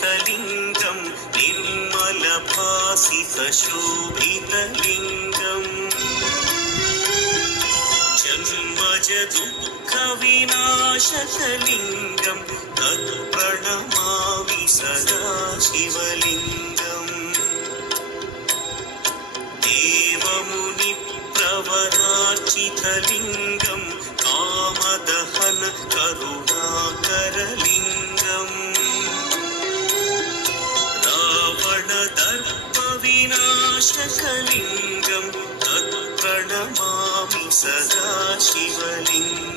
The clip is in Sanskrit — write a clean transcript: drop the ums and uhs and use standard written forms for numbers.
प्रकाशलिङ्गं निर्मलभासितशोभितलिङ्गम् जन्मजदुःखविनाशकलिङ्गं तत्प्रणमामि सदा शिवलिङ्गम् देवमुनिप्रवरार्चितलिङ्गं कामदहन करुणाकरलिङ्गम् रावणदर्पविनाशकलिङ्गं तत्प्रणमामि सदा शिवलिङ्गम्